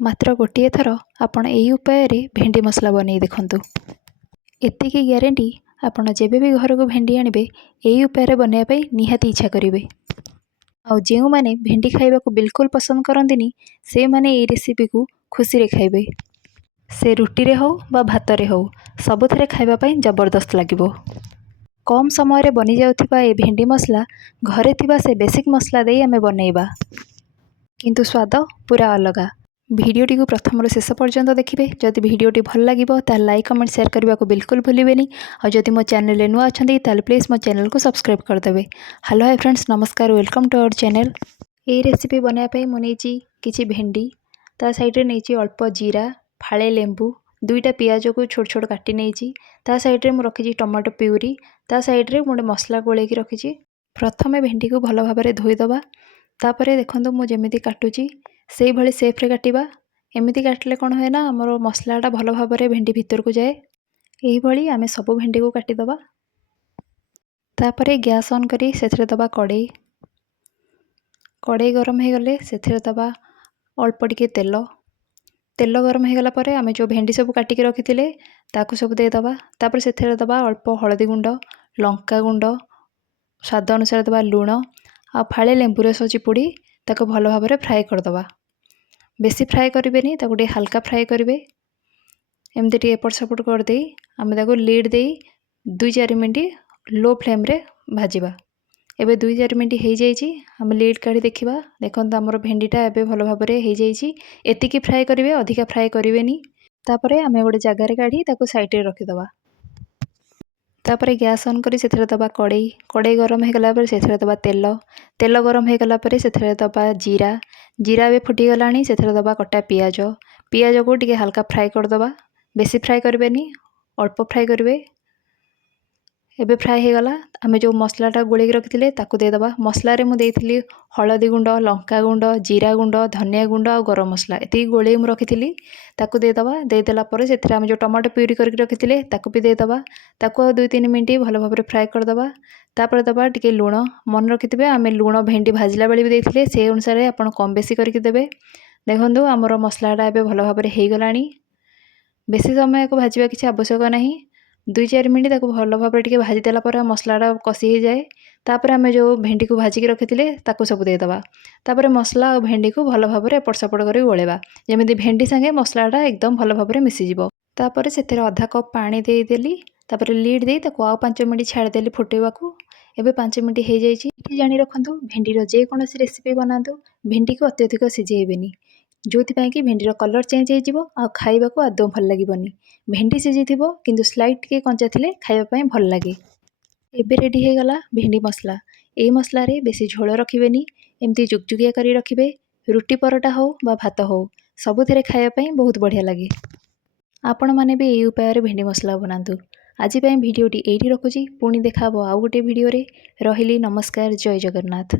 मात्र गोटे थर आपण यही उपाय भेंडी मसला बनई देखंतु। एतिकी ग्यारंटी आपण जेबे भी घर को भेंडी आनिबे यही उपाय बनैया निहाती इच्छा करेंगे। आउ जो माने भेंडी खाइबा को बिल्कुल पसंद करंतिनी से माने ये रेसिपी को खुशी रे खाइबे। से रुटी रे हो बा भात रे हो सबुथिरे खाइबा पई जबरदस्त लागिबो। कम समय रे बनी जाउथिबा ए भेंडी मसला घरे थिबा से बेसिक मसला देई आमे बनैबा, किंतु स्वाद पूरा अलगा। भिडियोटी को प्रथम रो शेष पर्यंत देखिए। जदि भिडियोटी भल लगिबो ता लाइक कमेंट शेयर करने को बिल्कुल भूलिबेनी। और जदि मो चैनल रे नुआ अछंती ताले प्लीज मो चैनल को सब्सक्राइब कर देबे। हेलो हाय फ्रेंड्स, नमस्कार, वेलकम टू आवर चैनल। ए रेसिपी बनाया पई मु नेची किछि भेंडी, ता साइड रे नेची अल्प जीरा, फाळे लेंबू, दुईटा पियाज को छोट छोट काटी नेची, ता साइड रे मु रखिछि टमाटो प्यूरी, ता साइड रे मोडे मसला गोले की रखिछि। प्रथमे भेंडी को भल भाबरे धोई दबा, तापरे देखंतु मु जेमिति काटुछि सेई भली शेप रे काटिबा। एमिति काटले कोन होय ना हमर मसलाटा भल भाबरे भेंडी भितर को जाए। एही भली आमे सब भेंडी को काटी दबा। तापरे गैस ऑन करी सेथिरे दबा कड़ाई। कड़ाई गरम हे गले सेथिरे दबा अल्प टिके तेल। तेल गरम हे गला परे आमे जो भेंडी सब काटिके रखिथिले ताकू सब दे दबा। तापर सेथिरे दबा अल्प हळदी गुंड, लंका गुंड, स्वाद अनुसार दबा लूण आ फाळे लेंबू रस चिपुड़ी ताको भल भाबरे फ्राए कर दबा। बेसी फ्राए करिवेनी, ताको टे हल्का फ्राए करिवे। एमती टे एपट सेपट कर देई आमे ताको लीड देई 2-4 मिनिट लो फ्लेम रे भाजिबा। एबे 2-4 मिनिट हे जाईची, आमे लीड काढी देखिबा। देखंत हमर भेंडीटा एबे भल भाबरे हे जाईची। एतिकी फ्राए करिवे, अधिका फ्राए करिवेनी। तापरे आमे गोटे जगह रे काढी ताको साइड रे रखि दबा। तापरे गैस ऑन करी सेथिरे दबा कड़ाई। कड़ाई गरम हे गला परे सेथिरे दबा तेल। तेल गरम हे गला परे सेथिरे दबा जीरा। जीरा भी फुटी गलानी, सेथिरे दबा कटा पियाज। पियाज को टिके हल्का फ्राए कर दबा। बेसी फ्राए करबेनी, अल्प फ्राए करिवे। एबे फ्राए हे गला, आमे जो मसलाटा गोळेक रखिथिले ताकू दे दबा। मसला रे मु देइथिली हळदी गुंड, लंका गुंड, जीरा गुंड, धनिया गुंड आ गरम मसला। एति गोळेई मु रखिथिली ताकू दे दबा। दे देला परे सेथिरे आमे जो टमाटो प्यूरी करके रखिथिले ताकू भी दे दबा। ताकू 2-3 मिनिट भल भाबरे फ्राए कर दबा। तापर दबा टिके लूण। मन रखिथिबे आमे लूण भेंडी भाजिला बेले भी देइथिले, से अनुसार आपण कम बेसी करके देबे। देखंतु हमर मसलाटा एबे भल भाबरे हे गलानी। बेसी समय को भाजिबा किछि आवश्यक नाही। 2-4 मिनिट ताको भल भाबरे टिके भाजी देला परे मसलाटा कसी हे जाए। तापर आमे जो भेंडी को भाजी के रखिथिले ताको सब दे दबा। तापर मसला और भेंडी को भल भाबरे एपट सेपट करी गोळेबा, जेमिति भेंडी संगे मसलाटा एकदम भल भाबरे मिसी जिवो। तापर सेथिरे आधा कप पानी देई देली। तापर लीड देई ताको आ 5 मिनिट छाड़ी देली फुटेबाकू। एबे 5 मिनिट हे जाईची। जानि रखंतु भेंडी रो जे कोनोसी रेसिपी बनातु भेंडी को अत्यधिक सिझेइबेनी, जोथिपाई कि भेंडीर कलर चेंज हो जिवो आ खाइबा को आदौ भल लागिबनी। भेंडी सिझिथिबो किंतु स्लाइट टिके कंचा थिले खाइबा पई भल लागे। एबे रेडी हे गला भेंडी मसला। ए मसला रे बेसी झोल रखिबेनी, एमती जुगजुगिया करी रखिबे। रुटी परोटा हो बा भात हो सबुथिरे खाइबा पई बहुत बढ़िया लागे। आपण माने भी एई उपाय रे भेंडी मसला बनातु। आज पई भिडियोटी एइठी रखुची, पुणी देखाबो आउ गोटे भिडियो रे। रहिली, नमस्कार, जय जगन्नाथ।